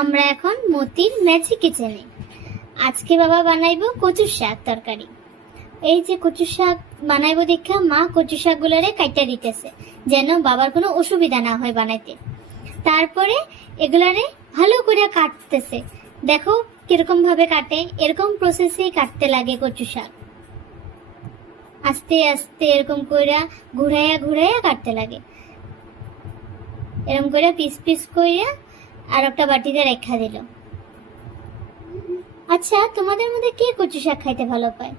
আমরা এখন মতির ম্যাজিক কিচেনে। আজকে বাবা বানাইবো কচুর শাক তরকারি। এই যে কচুর শাক বানাইবো দেখা মা কচু শাকগুলারে কাইটা দিতেছে, যেন বাবার কোনো অসুবিধা না হয় বানাইতে। তারপরে এগুলারে ভালো করে কাটতেছে। দেখো কিরকম ভাবে কাটে, এরকম প্রসেসেই কাটতে লাগে কচু শাক। আস্তে আস্তে এরকম করে ঘুরাইয়া ঘুরাইয়া কাটতে লাগে। এরকম করে পিস পিস কইরা আর একটা বাটিতে রেখা দিল। আচ্ছা, তোমাদের মধ্যে কে কচু শাক খাইতে ভালো পায়?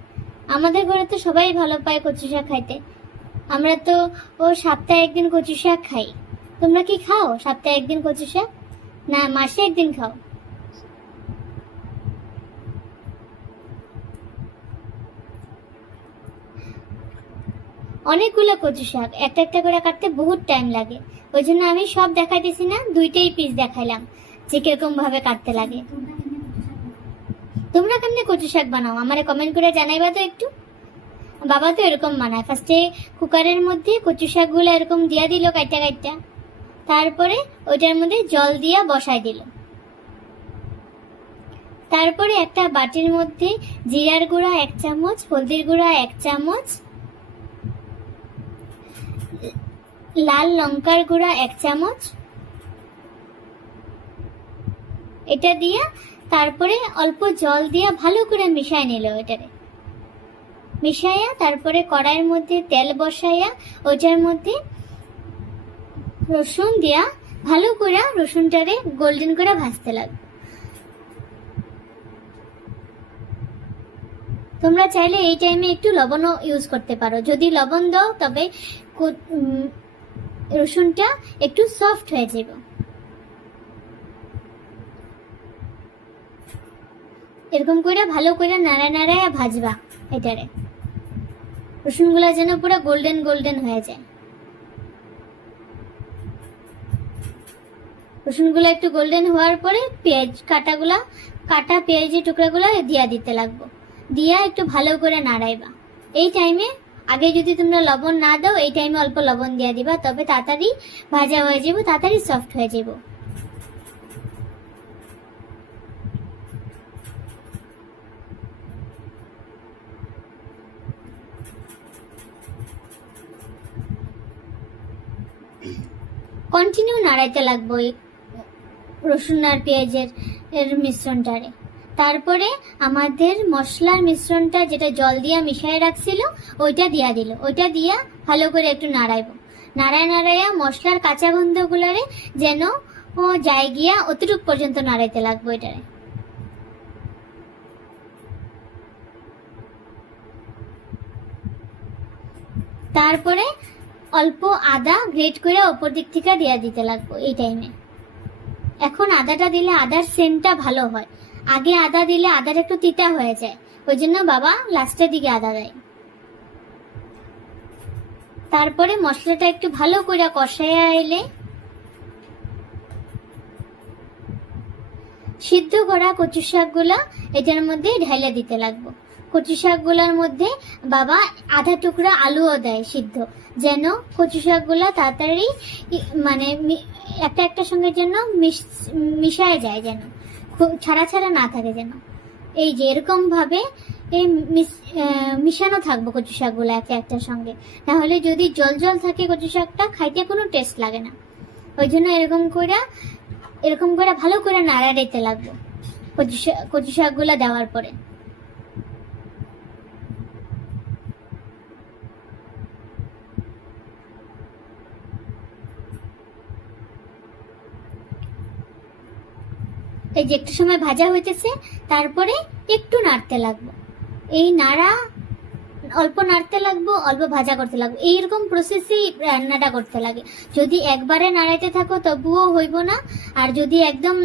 আমাদের ঘরে তো সবাই ভালো পায় কচু শাক খাইতে। আমরা তো সপ্তাহে একদিন কচু শাক খাই। তোমরা কি খাও সপ্তাহে একদিন কচু শাক, না মাসে একদিন খাও? অনেকগুলো কচু শাক একটা একটা করে কাটতে বহুত টাইম লাগে। ওই জন্য আমি সব দেখাইতেছি না, দুইটাই পিস দেখাইলাম যে কিরকম ভাবে কাটতে লাগে। তোমরা কেমনে কচু শাক বানাও আমারে কমেন্ট করে জানাইবা তো একটু। বাবা তো এরকম বানায়, ফার্স্টে কুকারের মধ্যে কচু শাকগুলো এরকম দিয়া দিল কাইটা কাইটা, তারপরে ওইটার মধ্যে জল দিয়া বসাই দিল। তারপরে একটা বাটির মধ্যে জিরার গুঁড়া 1 চামচ, হলদির গুঁড়া 1 চামচ, লাল লঙ্কার গুঁড়া 1 চামচ, এটা দিয়া তারপরে অল্প জল দিয়া ভালো করে মিশাই নিল। এটারে মিশাইয়া তারপরে কড়াইয়ের মধ্যে তেল বসাইয়া ওইটার মধ্যে রসুন দিয়া ভালো করে রসুনটারে গোল্ডেন করে ভাজতে লাগবে। তোমরা চাইলে এই টাইমে একটু লবণও ইউজ করতে পারো। যদি লবণ দাও তবে রসুনটা একটু সফট হয়ে যাবে। এরকম করে ভালো করে নাড়া নাড়ায় ভাজবা এটারে, রসুনগুলা যেন পুরো গোল্ডেন গোল্ডেন হয়ে যায়। রসুনগুলো একটু গোল্ডেন হওয়ার পরে পেঁয়াজ কাটা পেঁয়াজের টুকরাগুলো দিয়া দিতে লাগবো। দিয়া একটু ভালো করে নাড়াইবা। এই টাইমে আগে যদি তোমরা লবণ না দাও, এই টাইমে অল্প লবণ দিয়া দিবা, তবে তাড়াতাড়ি ভাজা হয়ে যাবো, তাড়াতাড়ি সফট হয়ে যাবো। কন্টিনিউ নাড়াইতে লাগবো এই রসুন আর পেঁয়াজের মিশ্রণটারে। তারপরে আমাদের মশলার মিশ্রণটা যেটা জল দিয়া মিশাই রাখছিল ওইটা দিয়া দিল। ওইটা দিয়া ভালো করে একটু নাড়াইব। নাড়াইয়া মশলার কাঁচা গন্ধগুলারে যেন যায় গিয়া অতটুক পর্যন্ত নাড়াইতে লাগবো এটারে। তারপরে অল্প আদা গ্রেট করে ওপর দিক থেকে দিয়া দিতে লাগবো এই টাইমে। এখন আদাটা দিলে আদার সেন্টটা ভালো হয়। আগে আদা দিলে আদাটা একটু তিতা হয়ে যায়, ওই জন্য বাবা লাস্টের দিকে আদা দেয়। তারপরে মশলাটা একটু ভালো করে কষাইয়া এলে সিদ্ধ করা কচু শাকগুলা এটার মধ্যে ঢাইলে দিতে লাগবো। কচু শাকগুলোর মধ্যে বাবা আধা টুকরা আলুও দেয় সিদ্ধ, যেন কচু শাকগুলা তাড়াতাড়ি মানে একটা একটা সঙ্গে যেন মিশায় যায়, যেন ছাড়া ছাড়া না থাকে যেন। এই যে এরকম ভাবে মিশানো থাকবো কচু শাকগুলো একটা একটার সঙ্গে, না হলে যদি জল জল থাকে কচু শাকটা খাইতে কোনো টেস্ট লাগে না। ওই জন্য এরকম করে ভালো করে নাড়া দিতে লাগবো কচু শাকগুলো দেওয়ার পরে। এই যে একটু সময় ভাজা হইতেছে, তারপরে একটু নাড়তে লাগবো। এই অল্প নাড়তে লাগবো, অল্প ভাজা করতে লাগবো। এইরকম প্রসেসেই রান্নাটা করতে লাগে। যদি একবারে নাড়াইতে থাকো তবুও হইব না, আর যদি একদম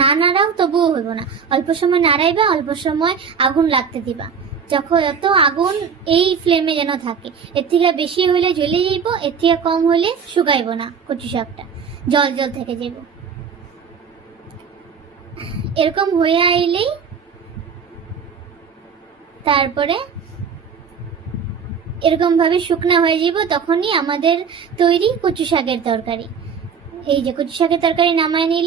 না নাড়াও তবুও হইব না। অল্প সময় নাড়াইবা, অল্প সময় আগুন লাগতে দিবা। যখন এত আগুন এই ফ্লেমে যেন থাকে। এর থেকে বেশি হইলে জ্বলে যাইব, এর থেকে কম হইলে শুকাইব না, কচু শাকটা জল জল থেকে যাইব। এরকম হয়ে আইলেই তারপরে এরকম ভাবে শুকনা হয়ে যাব, তখনই আমাদের তৈরি কচু শাকের তরকারি। এই যে কচু শাকের তরকারি নামায় নিল।